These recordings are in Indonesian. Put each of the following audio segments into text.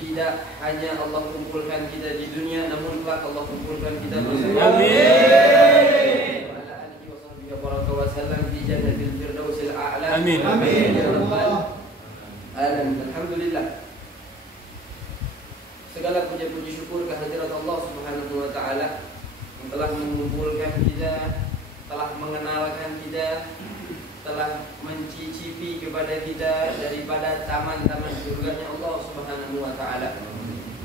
tidak hanya Allah kumpulkan kita di dunia, namun kelak Allah kumpulkan kita bersama. Amin. Ala alihi wa sahbihi wa sallam di jannatil firdausil a'la. Amin. Amin ya rabbal alamin. Alhamdulillah. Segala puji syukur kehadirat Allah Subhanahu wa taala yang telah mengumpulkan kita, telah mengenalkan kita, telah mencicipi kepada kita daripada taman-taman surganya Allah Subhanahu wa taala.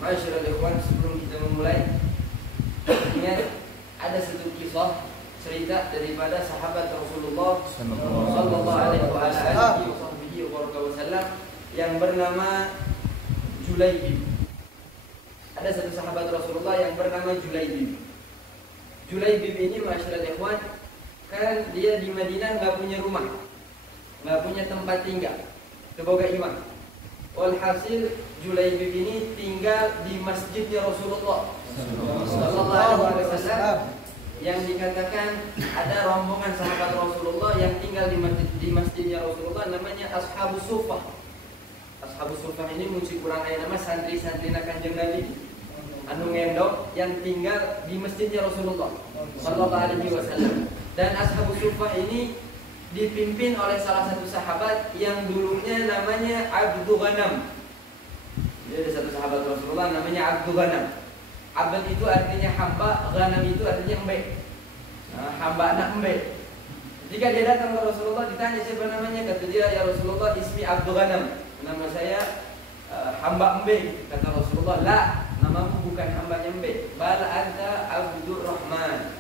Masyaallah ikhwan, sebelum kita memulai, ingat ada satu kisah cerita daripada sahabat Rasulullah sallallahu alaihi wasallam yang bernama Julaibib. Ada satu sahabat Rasulullah yang bernama Julaibib. Julaibib ini masyaallah ikhwan, kan dia di Madinah nggak punya rumah, nggak punya tempat tinggal, teboga iman. Walhasil Julaibib ini tinggal di masjidnya Rasulullah sallallahu alaihi wasallam, yang dikatakan ada rombongan sahabat Rasulullah yang tinggal di masjidnya Rasulullah, namanya Ashabus Suffah. Ashabus Suffah ini mesti kurang ayat nama santri-santri Kanjeng Nabi anu ngendok yang tinggal di masjidnya Rasulullah sallallahu alaihi wasallam. Dan Ashabus Suffah ini dipimpin oleh salah satu sahabat yang dulunya namanya Abdu Ghanam. Jadi ada satu sahabat Rasulullah namanya Abdu Ghanam. Abd itu artinya hamba, Ghanam itu artinya embe. Hamba anak embe. Jika dia datang ke Rasulullah ditanya siapa namanya, kata dia, ya Rasulullah ismi Abdu Ghanam, nama saya hamba embe. Kata Rasulullah, la, namamu bukan hamba embe, bal anta Abdur Rahman.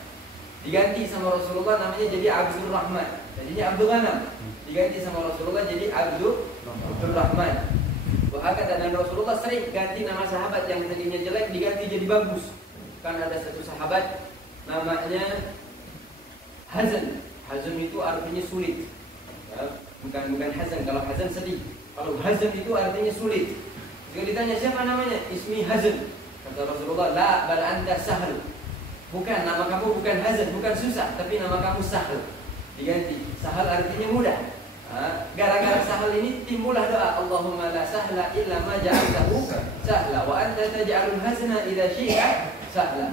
Diganti sama Rasulullah namanya jadi Abdur Rahman. Jadinya Abdu Ghanam. Diganti sama Rasulullah jadi Abdur Rahman. Bahkan dan Rasulullah sering ganti nama sahabat yang tadinya jelek diganti jadi bagus. Kan ada satu sahabat namanya Hazan. Hazan itu artinya sulit. Bukan hazan. Kalau hazan sedih. Kalau hazan itu artinya sulit. Jika ditanya siapa namanya, ismi Hazan. Kata Rasulullah, la bal anta sahl. Bukan, nama kamu bukan Hazan, bukan susah, tapi nama kamu Sahal. Diganti. Sahal artinya mudah. Gara-gara Sahal ini timbullah doa, Allahumma la sahla illa ma ja'altahu sahla wa anta taj'alul hazna idza syi'ta sahla.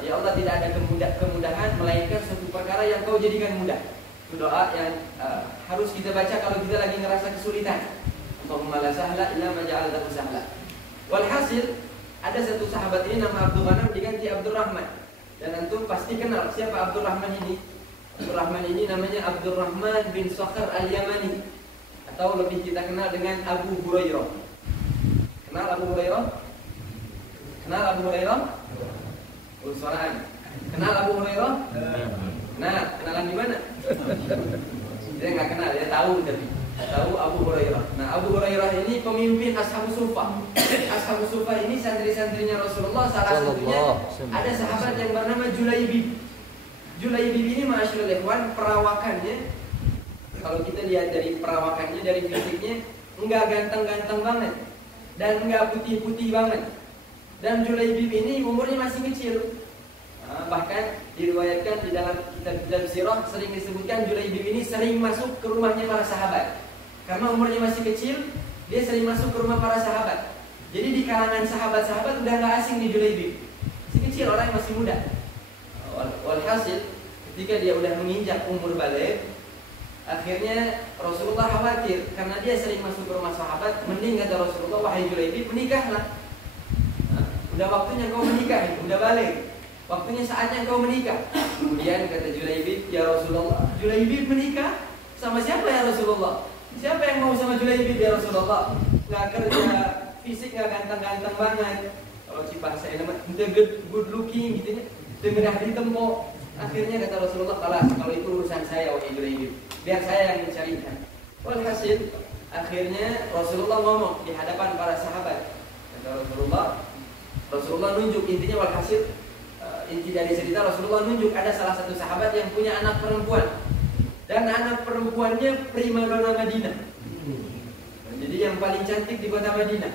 Ya Allah, tidak ada kemudahan melainkan suatu perkara yang Kau jadikan mudah. Itu doa yang harus kita baca kalau kita lagi ngerasa kesulitan. Allahumma la sahla illa ma ja'altahu sahla. Walhasil, ada satu sahabat ini nama Abdul Ghanam diganti Abdur Rahman. Dan antum pasti kenal siapa Abdur Rahman ini. Abdur Rahman ini namanya Abdur Rahman bin Sakhar al-Yamani, atau lebih kita kenal dengan Abu Hurairah. Kenal Abu Hurairah? Kenal Abu Hurairah? Suaraan. Kenal Abu Hurairah? Nah, kenalan di mana? Dia nggak kenal, dia tahu tapi tahu Abu Hurairah. Nah, Abu Hurairah ini pemimpin Ashabus Suffah. Ashabus Suffah ini santri-santrinya Rasulullah. Salah satunya ada sahabat yang bernama Julaibib. Julaibib ini masyaallah ikhwan, perawakannya, kalau kita lihat dari perawakannya, dari fisiknya, enggak ganteng-ganteng banget dan enggak putih-putih banget. Dan Julaibib ini umurnya masih kecil. Bahkan diriwayatkan di dalam kitab-kitab sirah sering disebutkan Julaibib ini sering masuk ke rumahnya para sahabat. Karena umurnya masih kecil, dia sering masuk ke rumah para sahabat. Jadi di kalangan sahabat-sahabat udah gak asing nih Julaibib. Masih kecil, orang yang masih muda. Walhasil, ketika dia udah menginjak umur baligh, akhirnya Rasulullah khawatir karena dia sering masuk ke rumah sahabat. Mending kata Rasulullah, wahai Julaibib, menikahlah. Udah waktunya kau menikah, udah baligh. Waktunya saatnya kau menikah. Kemudian kata Julaibib, ya Rasulullah, Julaibib menikah? Sama siapa ya Rasulullah? Siapa yang mau sama Julaibib ya Rasulullah? Gak kerja, fisik gak ganteng-ganteng banget. Kalau cipah saya nama, good looking gitu ya. Dengan ditempo. Akhirnya kata Rasulullah, kalau itu urusan saya wahai Julaibib, biar saya yang mencarikan. Walhasil, akhirnya Rasulullah ngomong di hadapan para sahabat. Kata Rasulullah nunjuk, intinya walhasil, inti dari cerita Rasulullah nunjuk ada salah satu sahabat yang punya anak perempuan. Dan anak perempuannya primadona Madinah. Jadi yang paling cantik di kota Madinah.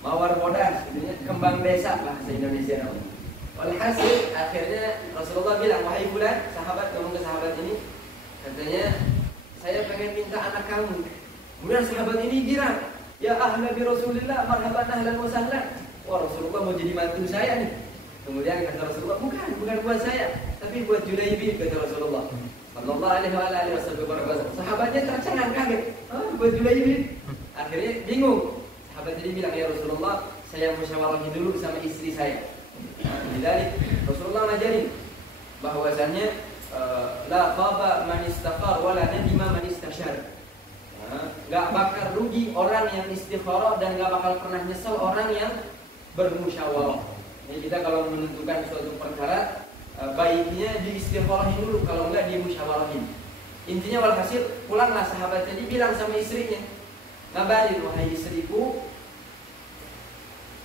Mawar bodas, kembang desa bahasa Indonesia. Walhasil akhirnya Rasulullah bilang, wahai fulan, sahabat, ngomong ke sahabat ini, katanya, saya pengen minta anak kamu. Kemudian sahabat ini girang, ya ahla bi Rasulillah, marhaban ahlan wa sahlan. Wah, Rasulullah mau jadi mantu saya nih. Kemudian kata Rasulullah, bukan buat saya, tapi buat Julaibib, kata Rasulullah sallallahu alaihi wasallam. Sahabatnya tercengang, kaget. Buat Julaibib. Akhirnya bingung. Sahabat ini bilang, ya Rasulullah, saya musyawarahin dulu sama istri saya. Jadi Rasulullah ngajarin bahwasanya la khaba man istaqar wala nadima man istashar. Gak bakal rugi orang yang istikharah dan gak bakal pernah nyesel orang yang bermusyawarah. Jadi kita kalau menentukan suatu perkara, baiknya diistikharahin dulu, kalau enggak dimusyawarahin. Intinya walhasil, pulanglah sahabat tadi bilang sama istrinya, ngabarin, wahai istriku,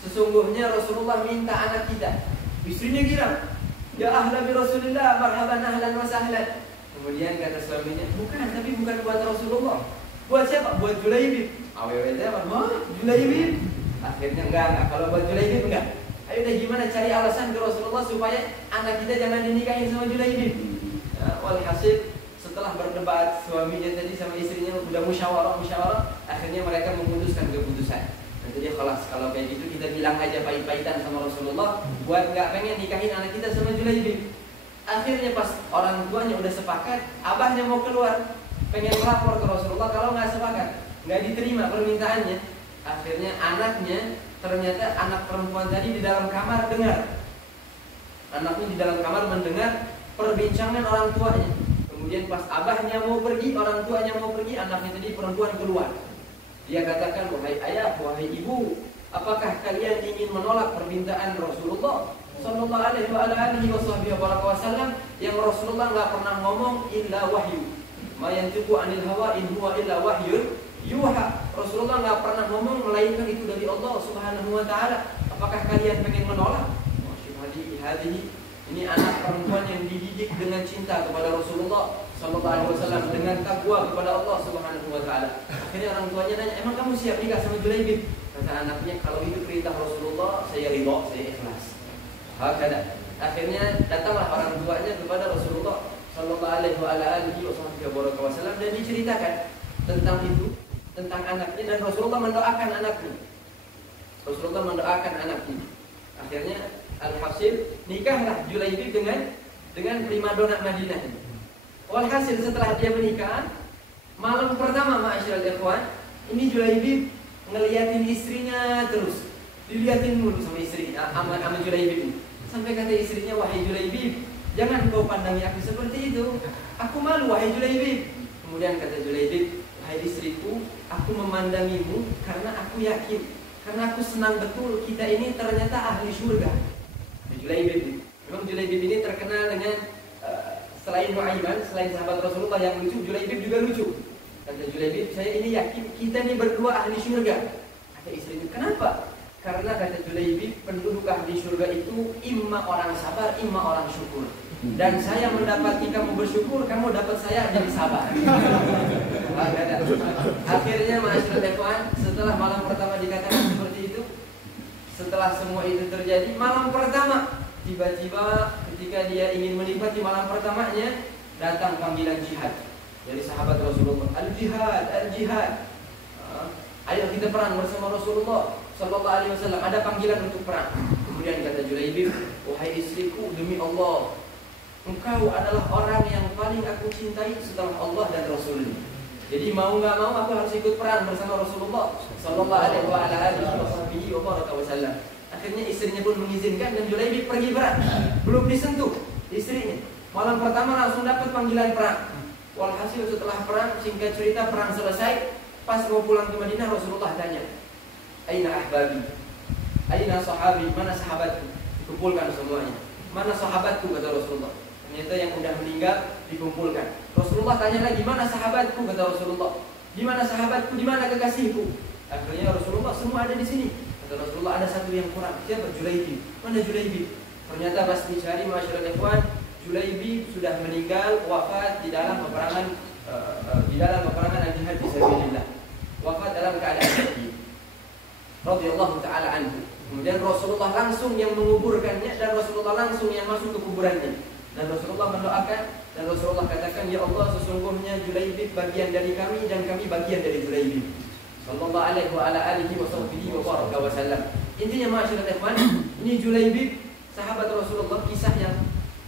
sesungguhnya Rasulullah minta anak kita. Istrinya girang, ya ahla bi Rasulillah, marhaban ahlan wa sahlan. Kemudian kata suaminya, bukan buat Rasulullah. Buat siapa? Buat Julaibib. Awalnya apa? Julaibib. Akhirnya enggak. Kalau buat Julaibib enggak. Ayo deh, gimana cari alasan ke Rasulullah supaya anak kita jangan dinikahin sama Julaibib. Walhasil setelah berdebat suaminya tadi sama istrinya udah musyawarah, akhirnya mereka memutuskan keputusan. Jadi kalau kayak gitu kita bilang aja pahit-pahitan sama Rasulullah buat nggak pengen nikahin anak kita sama Julaibib. Akhirnya pas orang tuanya udah sepakat, abahnya mau keluar, pengen melapor ke Rasulullah, kalau nggak sepakat, nggak diterima permintaannya. Akhirnya anaknya, ternyata anak perempuan tadi di dalam kamar dengar. Anaknya di dalam kamar mendengar perbincangan orang tuanya. Kemudian pas abahnya mau pergi, orang tuanya mau pergi, anaknya tadi perempuan keluar. Dia katakan, wahai ayah, wahai ibu, apakah kalian ingin menolak permintaan Rasulullah sallallahu alaihi wasallam yang Rasulullah nggak pernah ngomong illa wahyu. Ma yantiqu anil hawa in huwa illa wahyun yuha. Rasulullah nggak pernah ngomong melainkan itu dari Allah Subhanahu wa taala. Apakah kalian pengen menolak? Hadihi, ini anak perempuan yang dididik dengan cinta kepada Rasulullah sallallahu alaihi wasallam, dengan takwa kepada Allah Subhanahu wa taala. Akhirnya orang tuanya nanya, "Emang kamu siap nikah sama Julaibib?" Kata anaknya, "Kalau itu perintah Rasulullah, saya ridha, saya ikhlas." Hakada. Akhirnya datanglah orang tuanya kepada Rasulullah sallallahu alaihi wasallam dan diceritakan tentang itu, tentang anaknya, dan Rasulullah mendoakan anaknya. Akhirnya alhasil nikahlah Julaibib dengan primadona Madinah. Walhasil setelah dia menikah, malam pertama ma'asyiral ikhwan, ini Julaibib ngeliatin istrinya terus, diliatin mulu sama istri, sama Julaibib ini. Sampai kata istrinya, wahai Julaibib, jangan kau pandangi aku seperti itu. Aku malu, wahai Julaibib. Kemudian kata Julaibib, wahai istriku, aku memandangimu karena aku yakin, karena aku senang betul kita ini ternyata ahli surga. Julaibib, memang Julaibib ini terkenal dengan selain Nu'aiman, selain sahabat Rasulullah yang lucu, Julaibib juga lucu. Kata Julaibib, saya ini yakin kita ini berdua ahli surga. Kata istrinya, kenapa? Karena kata Julaibib, penduduk ahli surga itu imma orang sabar, imma orang syukur. Dan saya mendapati kamu bersyukur, kamu dapat saya jadi sabar. Akhirnya ma'asyiral ikhwan, setelah malam pertama dikatakan seperti itu, setelah semua itu terjadi, malam pertama tiba-tiba ketika dia ingin menikmati malam pertamanya, datang panggilan jihad dari sahabat Rasulullah. Al-jihad, al-jihad. Ayo kita perang bersama Rasulullah sallallahu alaihi wasallam. Ada panggilan untuk perang. Kemudian kata Julaibib, wahai istriku, demi Allah, engkau adalah orang yang paling aku cintai setelah Allah dan Rasulnya. Jadi mau nggak mau aku harus ikut perang bersama Rasulullah sallallahu alaihi wasallam. Akhirnya istrinya pun mengizinkan dan Julaibib pergi perang. Belum disentuh istrinya, malam pertama langsung dapat panggilan perang. Walhasil setelah perang, singkat cerita perang selesai, pas mau pulang ke Madinah, Rasulullah tanya, aina ahbabi, aina sahabi, mana sahabatku? Dikumpulkan semuanya. Mana sahabatku, kata Rasulullah. Ternyata yang udah meninggal dikumpulkan. Rasulullah tanya lagi, mana sahabatku, kata Rasulullah. Di mana sahabatku, di mana kekasihku? Akhirnya Rasulullah, semua ada di sini. Kata Rasulullah, ada satu yang kurang. Siapa? Julaibib. Mana Julaibib? Ternyata pas dicari masyarakat ikhwan, Julaibib sudah meninggal, wafat di dalam peperangan al-jihad fisabilillah. Wafat dalam keadaan mati. Radhiyallahu taala anhu. Kemudian Rasulullah langsung yang menguburkannya dan Rasulullah langsung yang masuk ke kuburannya. Dan Rasulullah mendoakan, Dan Rasulullah katakan, ya Allah, sesungguhnya Julaibib bagian dari kami dan kami bagian dari Julaibib. Sallallahu alaihi wa ala alihi wa sahbihi wa baraka wa sallam. Intinya ma'asyiral ikhwan, ini Julaibib sahabat Rasulullah. Kisah yang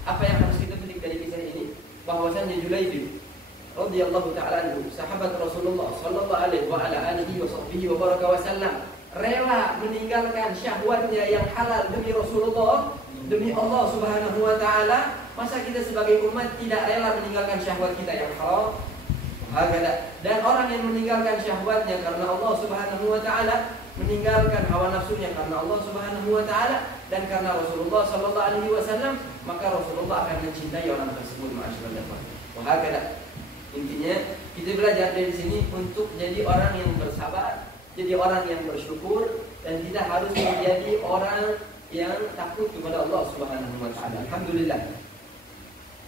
apa yang harus kita petik dari kisah ini, bahwasanya Julaibib radhiyallahu ta'ala anhu, sahabat Rasulullah sallallahu alaihi wa ala alihi wa sahbihi wa baraka wa sallam, rela meninggalkan syahwatnya yang halal demi Rasulullah, demi Allah Subhanahu wa taala. Masa kita sebagai umat tidak rela meninggalkan syahwat kita yang haram? Dan orang yang meninggalkan syahwatnya karena Allah Subhanahu wa taala, meninggalkan hawa nafsunya karena Allah Subhanahu wa taala dan karena Rasulullah sallallahu alaihi wasallam, maka Rasulullah akan mencintai orang tersebut. Wahakala. Intinya kita belajar dari sini untuk jadi orang yang bersabar, jadi orang yang bersyukur, dan tidak harus menjadi orang yang takut kepada Allah Subhanahu wa taala. Alhamdulillah.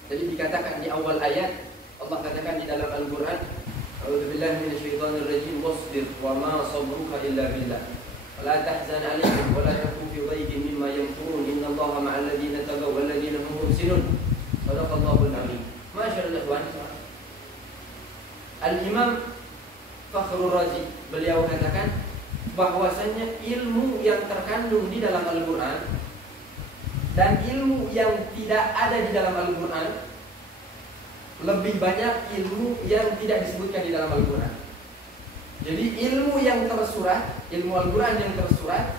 Jadi dikatakan di awal ayat, Allah katakan di dalam Al-Quran, A'udzubillahi minasyaitonirrajim, wasbir wa ma sabruka illa billah. La tahzan 'alaihim wa la takun fi dhayqin mimma yamkurun. Innallaha ma'al ladzina taqaw wal ladzina hum muhsinun. Shadaqallahul 'azim. Masyaallah ikhwan. Al-Imam Fakhrur Razi beliau katakan bahwasanya ilmu yang terkandung di dalam Al-Quran dan ilmu yang tidak ada di dalam Al-Quran lebih banyak ilmu yang tidak disebutkan di dalam Al-Quran. Jadi ilmu yang tersurat, ilmu Al-Quran yang tersurat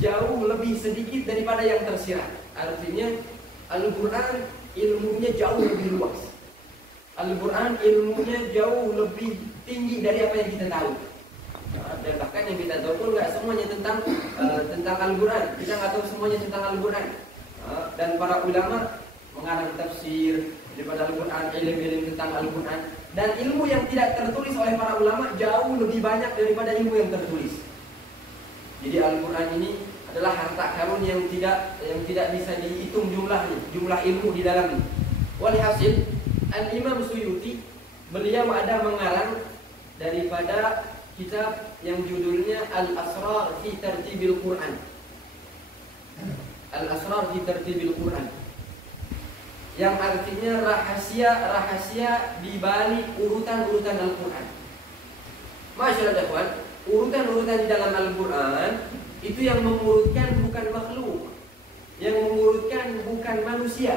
jauh lebih sedikit daripada yang tersirat. Artinya Al-Quran ilmunya jauh lebih luas. Al-Quran ilmunya jauh lebih tinggi dari apa yang kita tahu. Dan bahkan yang kita tahu pun nggak semuanya tentang Al-Quran. Kita nggak tahu semuanya tentang Al-Quran. Dan para ulama mengarang tafsir daripada Al-Quran, ilmu tentang Al-Quran, dan ilmu yang tidak tertulis oleh para ulama jauh lebih banyak daripada ilmu yang tertulis. Jadi Al-Quran ini adalah harta karun yang tidak bisa dihitung jumlah ilmu di dalamnya. Walhasil Al-Imam Suyuti beliau ada mengarang daripada kitab yang judulnya Al-Asrar fi Tartibil Quran. Al-Asrar fi Tartibil Quran, yang artinya rahasia-rahasia di balik urutan-urutan Al-Quran. Masyaallah ikhwan, urutan-urutan di dalam Al-Quran itu yang mengurutkan bukan makhluk, yang mengurutkan bukan manusia,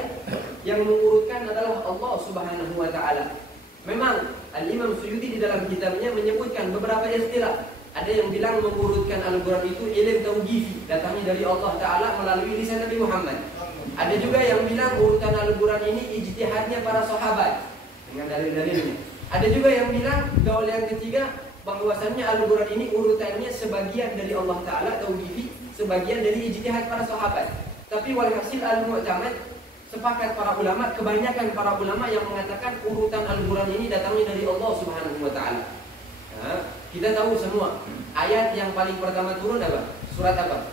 yang mengurutkan adalah Allah Subhanahu wa taala. Memang Al-Imam Suyuti di dalam kitabnya menyebutkan beberapa istilah. Ada yang bilang mengurutkan Al-Quran itu ilmu tauqifi, datangnya dari Allah taala melalui lisan Nabi Muhammad. Ada juga yang bilang urutan Al-Quran ini ijtihadnya para sahabat dengan dalil-dalilnya. Ada juga yang bilang, gaul yang ketiga, bahwasannya Al-Quran ini urutannya sebagian dari Allah taala tauqifi, sebagian dari ijtihad para sahabat. Tapi walhasil al-mu'tamad, sepakat para ulama, kebanyakan para ulama yang mengatakan urutan Al-Quran ini datangnya dari Allah Subhanahu wa taala. Nah, kita tahu semua ayat yang paling pertama turun apa? Surat apa?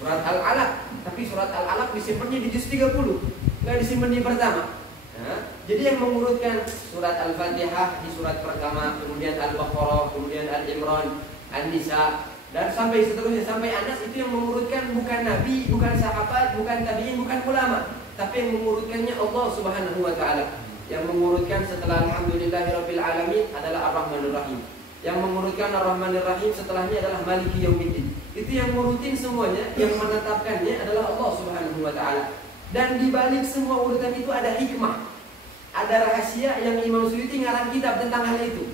Surat Al-Alaq. Tapi surat Al-Alaq disimpannya di juz 30, nggak disimpan di pertama. Nah, jadi yang mengurutkan surat Al-Fatihah di surat pertama, kemudian Al-Baqarah, kemudian Al-Imran, An-Nisa, dan sampai seterusnya sampai Anas, itu yang mengurutkan bukan nabi, bukan sahabat, bukan tabi'in, bukan ulama, tapi yang mengurutkannya Allah Subhanahu wa taala. Yang mengurutkan setelah Alhamdulillahirabbil alamin adalah Ar-Rahmanir Rahim. Yang mengurutkan Ar-Rahmanir Rahim setelahnya adalah Maliki Yaumiddin. Itu yang ngurutin semuanya, yang menetapkannya adalah Allah Subhanahu wa taala. Dan di balik semua urutan itu ada hikmah. Ada rahasia yang Imam Suyuti ngarang kitab tentang hal itu.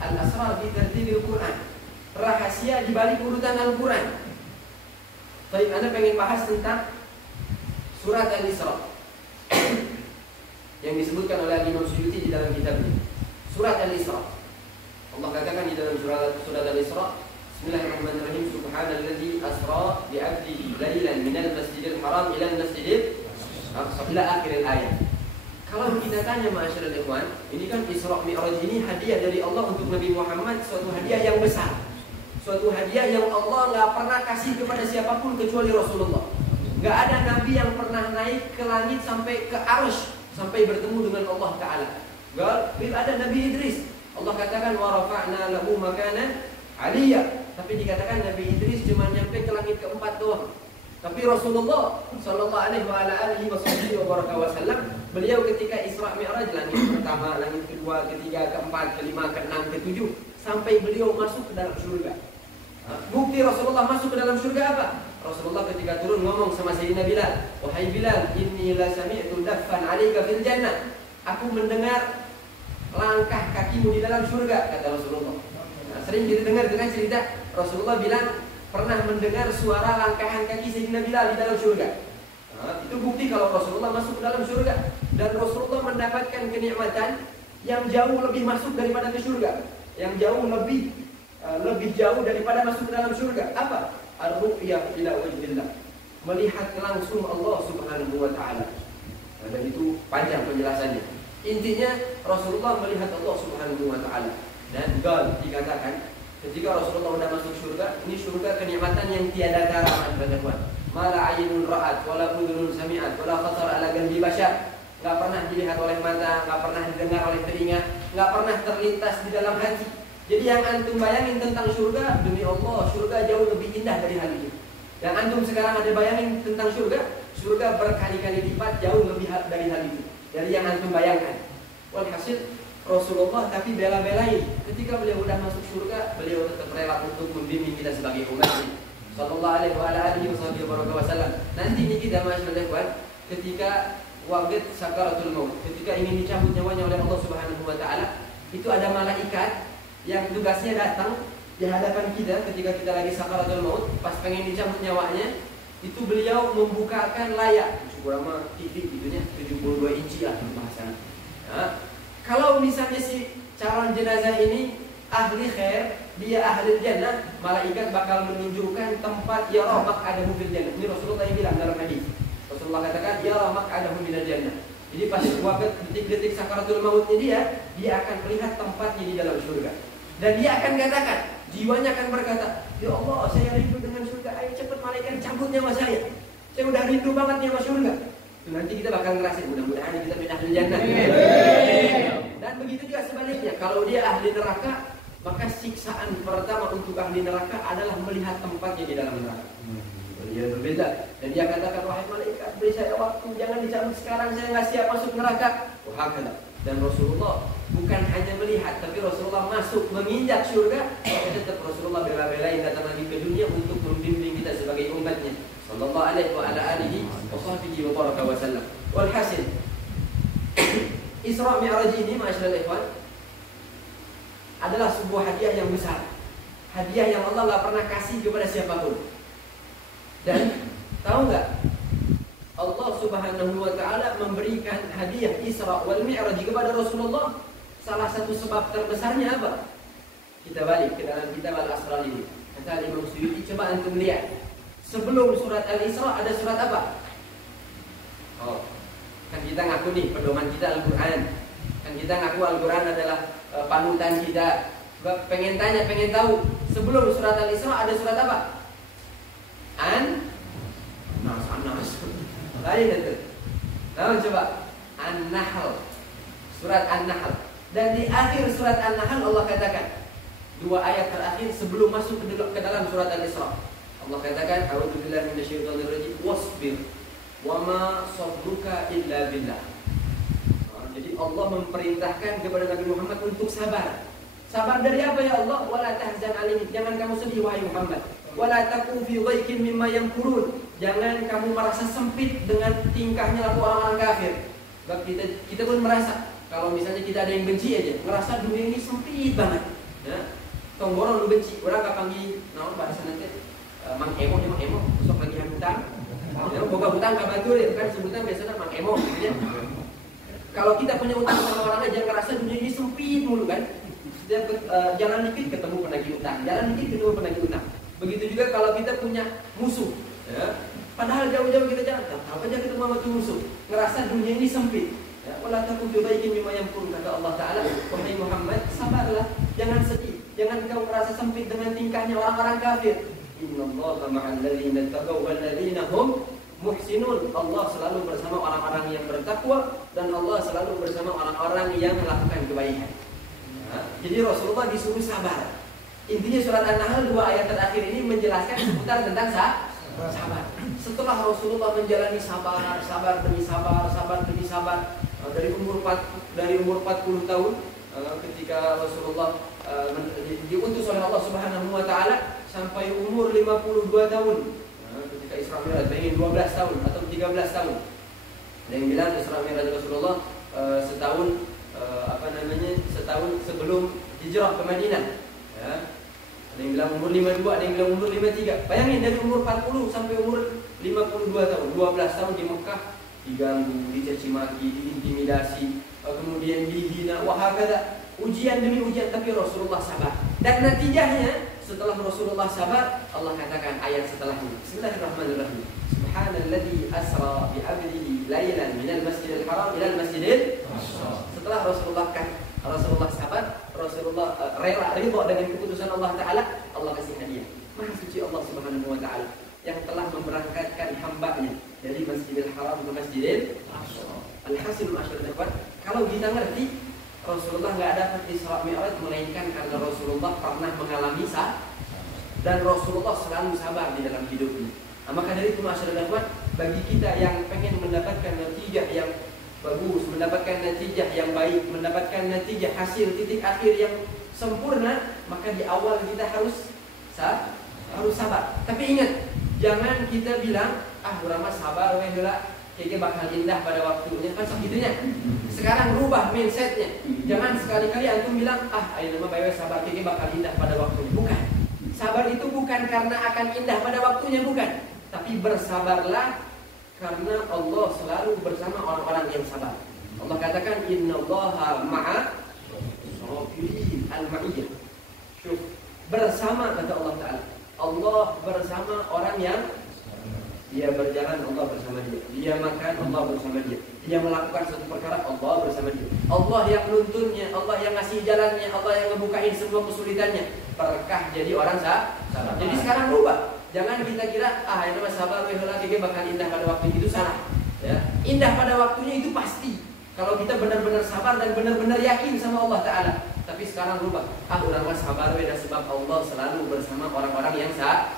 Al-Asrar fi Tartibil Quran. Rahasia di balik urutan Al-Quran. Baik, Anda pengen bahas tentang surat Al-Isra yang disebutkan oleh Imam Suyuti di dalam kitabnya. Surat Al-Isra. Allah katakan di dalam surat Al-Isra, Bismillahirrahmanirrahim, Subhanalladzi asra bi'abdihi lailan minal masjidil haram ila al-masjidil aqsa, ila akhir ayat. Kalau kita tanya ma'asyiral ikhwan, ini kan Isra Mi'raj ini hadiah dari Allah untuk Nabi Muhammad, suatu hadiah yang besar. Suatu hadiah yang Allah nggak pernah kasih kepada siapapun kecuali Rasulullah. Nggak ada nabi yang pernah naik ke langit sampai ke Arsy, sampai bertemu dengan Allah Ta'ala. Gak ada Nabi Idris. Allah katakan wa rafa'na lahu makanan aliyya. Tapi dikatakan Nabi Idris cuma nyampe ke langit keempat doang. Tapi Rasulullah Sallallahu Alaihi Wasallam beliau ketika Isra Mi'raj, langit pertama, langit kedua, ketiga, keempat, kelima, keenam, ketujuh, sampai beliau masuk ke dalam surga. Bukti Rasulullah masuk ke dalam surga apa? Rasulullah ketika turun ngomong sama Sayyidina Bilal, wahai Bilal, inni la sami'tu daffan 'alaika fil jannah. Aku mendengar langkah kakimu di dalam surga, kata Rasulullah. Sering kita dengar dengan cerita Rasulullah bilang pernah mendengar suara langkahan kaki Sayyidina Bilal di dalam surga. Itu bukti kalau Rasulullah masuk ke dalam surga. Dan Rasulullah mendapatkan kenikmatan yang jauh lebih masuk daripada ke surga, yang jauh lebih jauh daripada masuk ke dalam surga. Apa? Ar-ru'yah ila wajhillah, melihat langsung Allah Subhanahu wa taala. Dan itu panjang penjelasannya. Intinya Rasulullah melihat Allah Subhanahu wa taala. Dan dikatakan ketika Rasulullah sudah masuk surga, ini surga kenikmatan yang tiada tara, teman-teman. Mala aynun ra'at, wala udhunun sami'at, wala khatar ala qalbi bashar. Enggak pernah dilihat oleh mata, enggak pernah didengar oleh telinga, enggak pernah terlintas di dalam hati. Jadi yang antum bayangin tentang surga, demi Allah, surga jauh lebih indah dari hal ini. Yang antum sekarang ada bayangin tentang surga berkali-kali lipat jauh lebih dari hal itu, dari yang antum bayangkan. Walhasil Rasulullah tapi bela-belain ketika beliau sudah masuk surga, beliau tetap rela untuk membimbing kita sebagai umatnya. Sallallahu alaihi wasallam. Nanti ini kita masyaallah ketika waqt sakaratul maut, ketika ingin dicabut nyawanya oleh Allah Subhanahu wa taala, itu ada malaikat yang tugasnya datang di hadapan kita ketika kita lagi sakaratul maut, pas pengen dicabut nyawanya, itu beliau membukakan layar, syukur TV gitunya, 72 inci lah bahasanya. Kalau misalnya si calon jenazah ini ahli khair, dia ahli jannah, malaikat bakal menunjukkan tempat ya ramak ada fil jannah. Ini Rasulullah yang bilang dalam hadis. Rasulullah katakan ya ramak ada fil jannah. Jadi pas waktu detik-detik sakaratul mautnya dia akan melihat tempatnya di dalam surga. Dan dia akan katakan, jiwanya akan berkata, ya Allah, saya rindu dengan surga. Ayo cepat malaikat cabut nyawa saya. Saya udah rindu banget nyawa surga. Nanti kita bakal ngerasain, mudah-mudahan kita pindah ahli jannah. Dan begitu juga sebaliknya, kalau dia ahli neraka, maka siksaan pertama untuk ahli neraka adalah melihat tempatnya di dalam neraka. Dia berbeda. Dan dia katakan, wahai malaikat, beri saya waktu, jangan dicabut sekarang, saya nggak siap masuk neraka. Wahakala. Dan Rasulullah bukan hanya melihat, tapi Rasulullah masuk menginjak surga. Tetap Rasulullah bela-belain datang lagi ke dunia untuk membimbing kita sebagai umatnya. Sallallahu alaihi wasallam. Walhasil Isra Mi'raj ini ma'asyiral ikhwan adalah sebuah hadiah yang besar. Hadiah yang Allah gak pernah kasih kepada siapapun. Dan tahu nggak, Allah Subhanahu wa taala memberikan hadiah Isra wal Mi'raj kepada Rasulullah. Salah satu sebab terbesarnya apa? Kita balik ke dalam kitab Al-Asrar ini. Kata Imam Suyuti, coba antum lihat. Sebelum surat Al-Isra ada surat apa? Oh, kan kita ngaku nih pedoman kita Al-Quran. Kan kita ngaku Al-Quran adalah panutan kita. Pengen tanya, pengen tahu, sebelum surat Al-Isra ada surat apa? An-Nas. Lain itu. Tahu coba? An-Nahl. Surat An-Nahl. Dan di akhir surat An-Nahl Allah katakan, dua ayat terakhir sebelum masuk ke dalam surat Al-Isra. Allah katakan, a'udzubillahi minasyaitonir rajim, wasbir wama sabruka illa billah. Jadi Allah memerintahkan kepada Nabi Muhammad untuk sabar. Sabar dari apa ya Allah? Wala tahzan alaihim. Jangan kamu sedih wahai Muhammad. Wala taku fi dhaikin mimma yamkurun. Jangan kamu merasa sempit dengan tingkahnya laku orang-orang kafir. Sebab kita pun merasa kalau misalnya kita ada yang benci aja, ngerasa dunia ini sempit banget. Ya. Tongborong lu benci, orang gak panggil naon bahasa nanti mang emo, besok lagi hutang. Ya, boga hutang ka batur ya, kan sebutan biasanya mang emo gitu ya. Kalau kita punya utang sama orang aja ngerasa dunia ini sempit mulu kan. Setiap jalan dikit ketemu penagih utang, jalan dikit ketemu penagih utang. Begitu juga kalau kita punya musuh, ya. Padahal jauh-jauh kita jalan, apa aja ketemu sama tuh musuh, ngerasa dunia ini sempit. Ya, wala taku fi dhaikin mimma yamkurun, kata Allah Taala, wahai Muhammad, sabarlah, jangan sedih, jangan kau merasa sempit dengan tingkahnya orang-orang kafir. Innallaha ma'al ladzina taqaw wal ladzina hum muhsinun. Allah selalu bersama orang-orang yang bertakwa dan Allah selalu bersama orang-orang yang melakukan kebaikan. Ya, jadi Rasulullah disuruh sabar. Intinya surat An-Nahl 2 ayat terakhir ini menjelaskan seputar tentang Sabar. Setelah Rasulullah menjalani sabar demi sabar dari umur 40 tahun ketika Rasulullah diutus oleh Allah Subhanahu wa taala sampai umur 52 tahun. Ketika Isra Mi'raj bayangin 12 tahun atau 13 tahun. Ada yang bilang Isra Mi'raj Rasulullah setahun sebelum hijrah ke Madinah. Ya. Ada yang bilang umur 52, ada yang bilang umur 53. Bayangin dari umur 40 sampai umur 52 tahun, 12 tahun di Mekah diganggu, dicaci maki, diintimidasi, kemudian dihina, wahakala, ujian demi ujian, tapi Rasulullah sabar. Dan natijahnya setelah Rasulullah sabar, Allah katakan ayat setelahnya. Bismillahirrahmanirrahim. Subhanalladzi asra bi 'abdihi lailan minal masjidil haram ilal masjidil aqsa. Setelah Rasulullah sabar, Rasulullah rela ridha dengan keputusan Allah taala, Allah kasih hadiah. Maha suci Allah Subhanahu wa taala yang telah memberangkatkan hamba-Nya dari Masjidil Haram ke Masjidil Aqsa. Alhasil masyarakat, kalau kita ngerti Rasulullah nggak dapat Isra Mi'raj melainkan karena Rasulullah pernah mengalami dan Rasulullah selalu sabar di dalam hidupnya. Nah, maka dari itu masyarakat, bagi kita yang pengen mendapatkan natijah yang bagus, mendapatkan natijah yang baik, mendapatkan natijah hasil titik akhir yang sempurna, maka di awal kita harus sabar. Tapi ingat, jangan kita bilang urang mah sabar we heula, kayaknya bakal indah pada waktunya, kan segitunya. Sekarang rubah mindsetnya. Jangan sekali-kali antum bilang ayeuna mah bae we sabar, kayaknya bakal indah pada waktunya. Bukan. Sabar itu bukan karena akan indah pada waktunya, bukan. Tapi bersabarlah karena Allah selalu bersama orang-orang yang sabar. Allah katakan innallaha ma'a sabirin, al-ma'iyyah. Bersama, kata Allah Ta'ala. Allah bersama orang yang dia berjalan, Allah bersama dia. Dia makan, Allah bersama dia. Dia melakukan suatu perkara, Allah bersama dia. Allah yang nuntunnya, Allah yang ngasih jalannya, Allah yang ngebukain semua kesulitannya. Berkah jadi orang sabar. Jadi sekarang rubah. Jangan kita kira ini mah sabar we heula ge bakal indah pada waktu itu, salah. Ya. Indah pada waktunya itu pasti. Kalau kita benar-benar sabar dan benar-benar yakin sama Allah Ta'ala. Tapi sekarang rubah. Urang mah sabar we sebab Allah selalu bersama orang-orang yang sabar.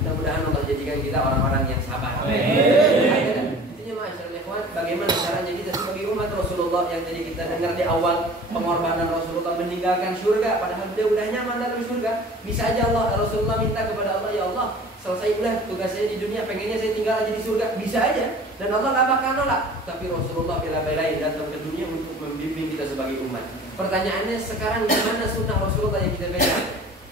Mudah-mudahan Allah jadikan kita orang-orang yang sabar. Amin. Intinya masyaallah ikhwan, bagaimana caranya kita sebagai umat Rasulullah yang tadi kita dengar di awal, pengorbanan Rasulullah meninggalkan surga padahal dia udah nyaman dalam surga. Bisa aja Rasulullah minta kepada Allah, ya Allah, selesai udah tugas saya di dunia, pengennya saya tinggal aja di surga. Bisa aja. Dan Allah gak bakal nolak. Tapi Rasulullah bela-belain datang ke dunia untuk membimbing kita sebagai umat. Pertanyaannya sekarang, di mana sunnah Rasulullah yang kita pegang?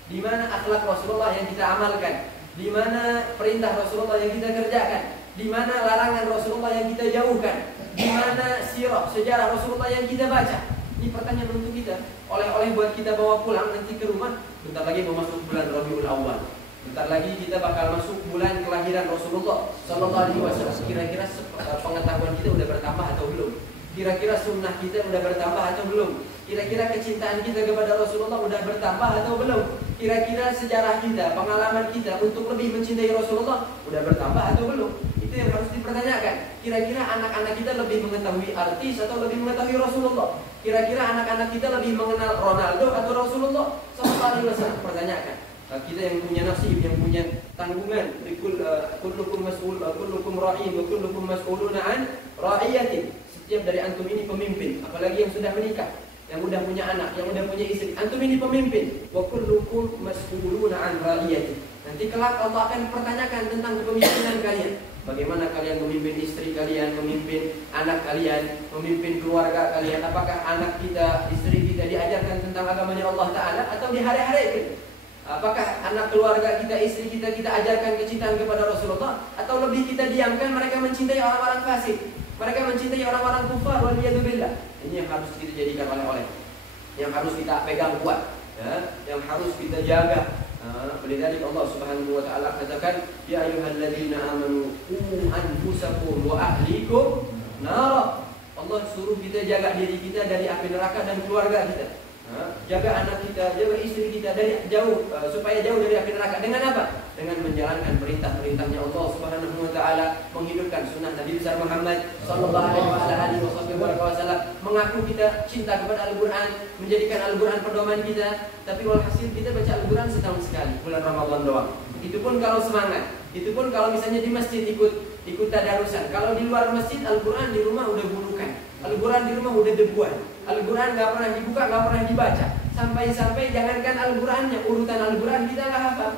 Di mana akhlak Rasulullah yang kita amalkan? Di mana perintah Rasulullah yang kita kerjakan? Di mana larangan Rasulullah yang kita jauhkan? Di mana sirah, sejarah Rasulullah yang kita baca? Ini pertanyaan untuk kita. Oleh-oleh buat kita bawa pulang nanti ke rumah. Bentar lagi mau masuk bulan Rabiul Awal. Bentar lagi kita bakal masuk bulan kelahiran Rasulullah Sallallahu Alaihi Wasallam. Kira-kira pengetahuan kita udah bertambah atau belum? Kira-kira sunnah kita udah bertambah atau belum? Kira-kira kecintaan kita kepada Rasulullah udah bertambah atau belum? Kira-kira sejarah kita, pengalaman kita untuk lebih mencintai Rasulullah udah bertambah atau belum? Itu yang harus dipertanyakan. Kira-kira anak-anak kita lebih mengetahui artis atau lebih mengetahui Rasulullah? Kira-kira anak-anak kita lebih mengenal Ronaldo atau Rasulullah Sallallahu Alaihi Wasallam? Pertanyakan. Kita yang punya nasib, yang punya tanggungan, kullukum mas'ul, kullukum ra'in, wa kullukum mas'uluna an ra'iyatin. Setiap dari antum ini pemimpin, apalagi yang sudah menikah, yang udah punya anak, yang udah punya istri. Antum ini pemimpin. Wa kullukum mas'uluna an ra'iyatin. Nanti kelak Allah akan pertanyakan tentang kepemimpinan kalian. Bagaimana kalian memimpin istri kalian, memimpin anak kalian, memimpin keluarga kalian? Apakah anak kita, istri kita diajarkan tentang agamanya Allah Ta'ala atau dihare-harekan? Apakah anak keluarga kita, istri kita, kita ajarkan kecintaan kepada Rasulullah? Atau lebih kita diamkan mereka mencintai orang-orang fasik, mereka mencintai orang-orang kufar, waliyadzubillah. Ini yang harus kita jadikan oleh-oleh, yang harus kita pegang kuat, ya, yang harus kita jaga. Lidzalika Allah Subhanahu wa taala katakan, ya ayyuhalladzina amanu qu anfusakum wa ahlikum nar. Allah suruh kita jaga diri kita dari api neraka dan keluarga kita. Jaga anak kita, jaga istri kita dari jauh, supaya jauh dari api neraka. Dengan apa? Dengan menjalankan perintah-perintahnya Allah Subhanahu wa taala, menghidupkan sunnah Nabi besar Muhammad sallallahu alaihi wasallam, mengaku kita cinta kepada Al-Qur'an, menjadikan Al-Qur'an pedoman kita. Tapi walhasil kita baca Al-Qur'an setahun sekali, bulan Ramadan doang. Itu pun kalau semangat. Itu pun kalau misalnya di masjid ikut tadarusan. Kalau di luar masjid Al-Quran di rumah udah burukan. Al-Quran di rumah udah debuan. Al-Quran nggak pernah dibuka, nggak pernah dibaca. Sampai jangankan Al-Qurannya, urutan Al-Quran kita nggak hafal.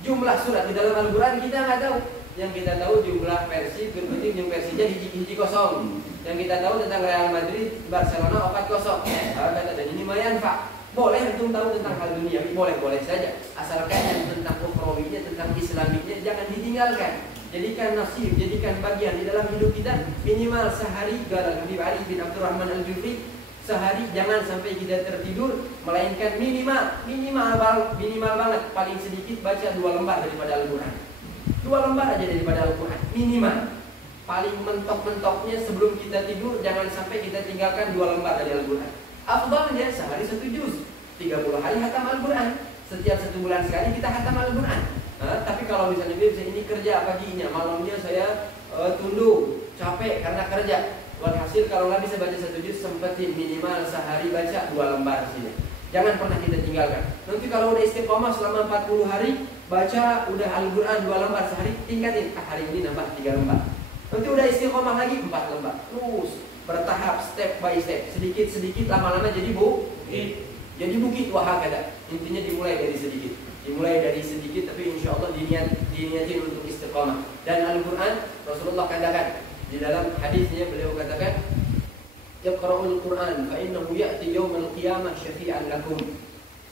Jumlah surat di dalam Al-Quran kita nggak tahu. Yang kita tahu jumlah versi, berbentuk yang versinya hiji kosong. Yang kita tahu tentang Real Madrid, Barcelona 4-0. Dan ini lumayan Pak. Boleh antum tahu tentang hal dunia, boleh saja. Asalkan yang tentang ukhrawinya, tentang islamiknya jangan ditinggalkan. Jadikan nasib, jadikan bagian di dalam hidup kita. Minimal sehari, Qala Habib Ali bin Abdurrahman Al-Jufri, sehari jangan sampai kita tertidur, melainkan minimal banget, paling sedikit baca 2 lembar daripada Al-Quran. 2 lembar aja daripada Al-Quran, minimal. Paling mentok-mentoknya sebelum kita tidur, jangan sampai kita tinggalkan 2 lembar dari Al-Quran. Afdalnya sehari 1 juz, 30 hari hatam Al-Quran. Setiap 1 bulan sekali kita hatam Al-Quran. Tapi kalau misalnya ini kerja paginya, malamnya saya tunduk, capek karena kerja. Walhasil kalau nggak bisa baca 1 juz, sempetin minimal sehari baca 2 lembar saja. Jangan pernah kita tinggalkan. Nanti kalau udah istiqomah selama 40 hari, baca udah Al-Quran 2 lembar sehari, tingkatin. Hari ini nambah 3 lembar. Nanti udah istiqomah lagi 4 lembar. Terus bertahap, step by step, sedikit-sedikit, lama-lama jadi bukit. Wahakada. Intinya dimulai dari sedikit. Tapi insya Allah diniatin untuk istiqomah. Dan Al-Quran, Rasulullah katakan di dalam hadisnya, beliau katakan, Iqra'ul Quran fa innahu ya'ti yawmal qiyamah syafi'an lakum.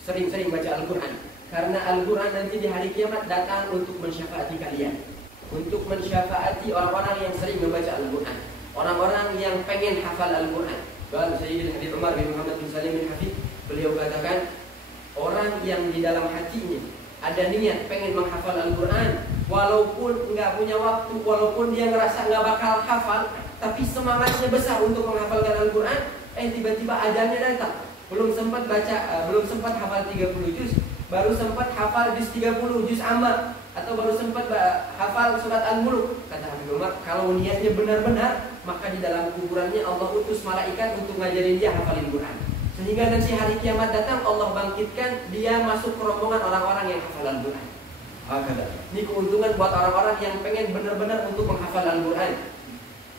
Sering-sering baca Al-Quran, karena Al-Quran nanti di hari kiamat datang untuk mensyafaati kalian, untuk mensyafaati orang-orang yang sering membaca Al-Quran, orang-orang yang pengen hafal Al-Quran. Bahkan Sayyidina Habib Umar bin Muhammad bin Salim bin Hafid, beliau katakan, orang yang di dalam hatinya ada niat pengen menghafal Al-Quran, walaupun nggak punya waktu, walaupun dia ngerasa nggak bakal hafal, tapi semangatnya besar untuk menghafalkan Al-Quran. Tiba-tiba ajalnya datang, belum sempat hafal 30 juz, baru sempat hafal juz 30, juz amma, atau baru sempat hafal surat Al-Mulk. Kata Habib Umar, kalau niatnya benar-benar, maka di dalam kuburannya Allah utus malaikat untuk ngajarin dia hafalin Quran. Sehingga nanti hari kiamat datang, Allah bangkitkan dia masuk ke rombongan orang-orang yang hafal Al-Quran. Ini keuntungan buat orang-orang yang pengen benar-benar untuk menghafal Al-Quran,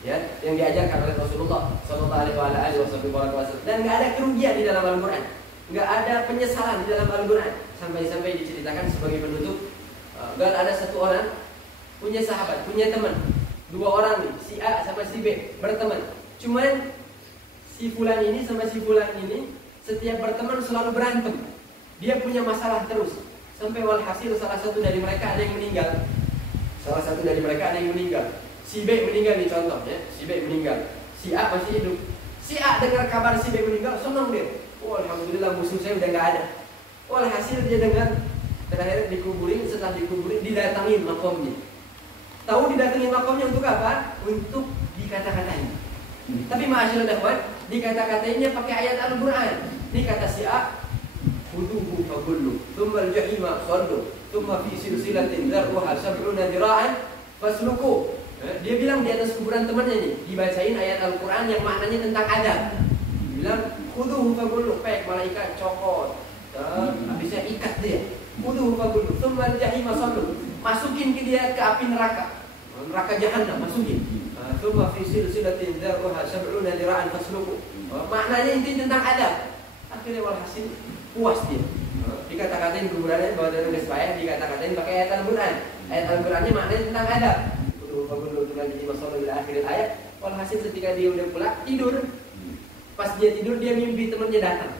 ya, yang diajarkan oleh Rasulullah Sallallahu Alaihi Wasallam. Dan nggak ada kerugian di dalam Al-Quran, nggak ada penyesalan di dalam Al-Quran. Sampai diceritakan sebagai penutup, ada satu orang punya sahabat, punya teman, 2 orang nih, si A sama si B berteman. Cuman si fulan ini sama si fulan ini setiap berteman selalu berantem. Dia punya masalah terus. Sampai walhasil salah satu dari mereka ada yang meninggal. Si B meninggal nih contohnya. Si B meninggal. Si A masih hidup. Si A dengar kabar si B meninggal, senang dia. Oh, alhamdulillah musuh saya udah nggak ada. Walhasil dia dengar, terakhir dikuburin, setelah dikuburin didatangin makomnya. Tahu didatangin makomnya untuk apa? Untuk dikata-katain. Tapi ma'asyiral ikhwan, dikata-katainnya pakai ayat Al-Quran. Ini kata si A, Khuduhu fagullu, thumma al-jahima sallu, thumma fi silsilatin dzarruha sab'una dira'an fasluku. Dia bilang di atas kuburan temannya nih, dibacain ayat Al-Quran yang maknanya tentang adab. Dia bilang, Khuduhu fagullu, malaikat cokot, habisnya ikat dia. Khuduhu fagullu, thumma al-jahima sallu, masukin ke dia ke api neraka jahanam, masukin. Thumma fi silsilatin dzarruha sab'una dira'an fasluku. Maknanya inti tentang adab. Akhirnya walhasil puas dia. Dikata-katain kuburannya bahwa dalam payah, dikata-katain pakai ayat Al-Quran. Ayat Al-Qurannya maknanya tentang adab. Kudu lagi masalah di akhir ayat. Walhasil ketika dia udah pulang tidur. Pas dia tidur dia mimpi temannya datang.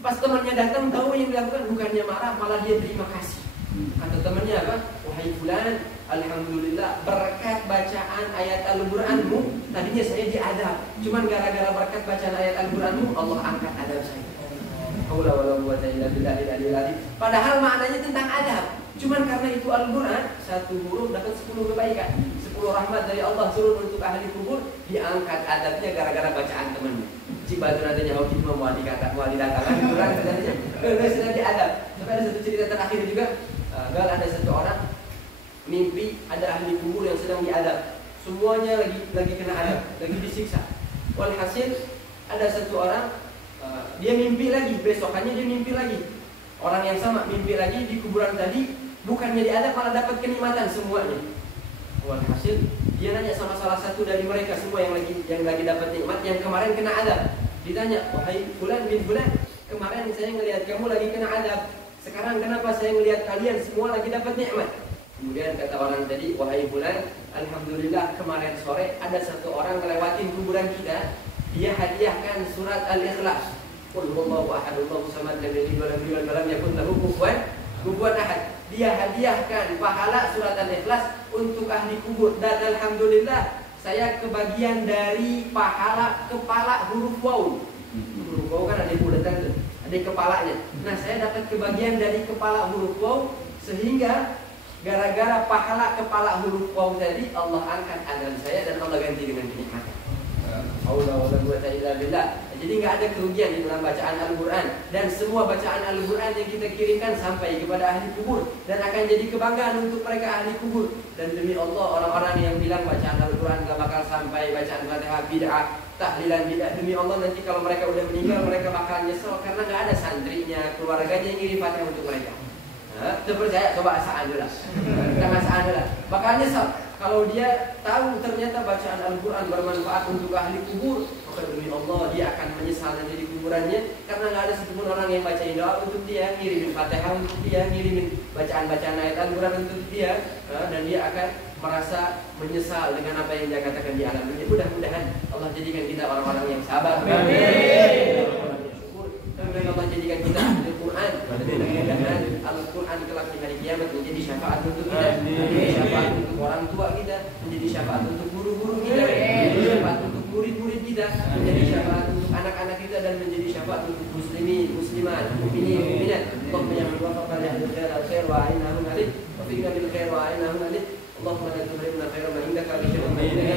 Pas temannya datang, tahu yang dilakukan bukannya marah, malah dia terima kasih. Kata temannya apa? Wahai fulan, alhamdulillah berkat bacaan ayat Al-Quranmu, tadinya saya diadab. Cuman gara-gara berkat bacaan ayat Al-Quranmu, Allah angkat adab saya. Padahal maknanya tentang adab. Cuman karena itu Al-Quran, 1 huruf dapat 10 kebaikan, 10 rahmat dari Allah turun untuk ahli kubur, diangkat adabnya gara-gara bacaan temannya. Cibatu nantinya hoki mau didatangkan Al-Quran katanya. Sudah diadab. Tapi ada satu cerita terakhir juga. Ada satu orang mimpi ada ahli kubur yang sedang diadab. Semuanya lagi kena adab, lagi disiksa. Walhasil ada satu orang dia mimpi lagi, besokannya dia mimpi lagi. Orang yang sama mimpi lagi di kuburan tadi, bukannya diadab malah dapat kenikmatan semuanya. Walhasil dia nanya sama salah satu dari mereka semua yang lagi dapat nikmat, yang kemarin kena adab. Ditanya, wahai fulan bin fulan, kemarin saya ngelihat kamu lagi kena adab, sekarang kenapa saya ngelihat kalian semua lagi dapat nikmat? Kemudian kata orang tadi, wahai fulan, alhamdulillah kemarin sore ada satu orang ngelewatin kuburan kita, dia hadiahkan surat Al-Ikhlas. Qul huwallahu ahad, Allahu samad, lam yalid wa lam yulad wa lam yakul lahu kufuwan ahad. Dia hadiahkan pahala surat Al-Ikhlas untuk ahli kubur, dan alhamdulillah saya kebagian dari pahala kepala huruf waw. Huruf waw kan ada bulatan tuh, ada kepalanya. Nah, saya dapat kebagian dari kepala huruf waw, sehingga gara-gara pahala kepala huruf waw tadi Allah angkat azab saya dan Allah ganti dengan kenikmatan. Jadi nggak ada kerugian di dalam bacaan Al-Quran, dan semua bacaan Al-Quran yang kita kirimkan sampai kepada ahli kubur dan akan jadi kebanggaan untuk mereka ahli kubur. Dan demi Allah, orang-orang yang bilang bacaan Al-Quran nggak bakal sampai, bacaan Fatihah bid'ah, tahlilan bid'ah, demi Allah nanti kalau mereka udah meninggal mereka bakal nyesel karena nggak ada santrinya, keluarganya yang ngirim Fatihah untuk mereka. Terpercaya, coba asal aja lah, bakal nyesel. Kalau dia tahu ternyata bacaan Al-Quran bermanfaat untuk ahli kubur, maka demi Allah dia akan menyesal nanti di kuburannya, karena nggak ada satupun orang yang bacain doa untuk dia, ngirimin Fatihah untuk dia, ngirimin bacaan-bacaan ayat Al-Quran untuk dia, dan dia akan merasa menyesal dengan apa yang dia katakan di alam dunia. Mudah-mudahan Allah jadikan kita orang-orang yang sabar. Mudah-mudahan Allah jadikan kita ahli Quran. Mudah-mudahan Al-Quran kelak di hari kiamat menjadi syafaat untuk kita, menjadi syafaat untuk orang tua kita, menjadi syafaat untuk guru-guru kita, menjadi syafaat untuk murid-murid kita, menjadi syafaat untuk anak-anak kita, dan menjadi syafaat untuk muslimin, muslimat, mukminin, mukminat. Allahumma ya man wafaqa li ahli khair wa a'inahum alih, wa fiqna bil khair wa a'inahum alih. Allahumma la tuhrimna khairan ma indaka bi syarrin ma indaka,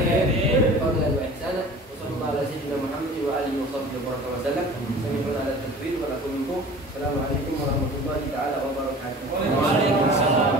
fadlan wa ihsana. Sallallahu ala sayyidina Muhammad wa alihi wa sahbihi wa sallam. Sami'na ala takbir wa lakum minkum. Assalamualaikum warahmatullahi taala wabarakatuh. Waalaikumsalam.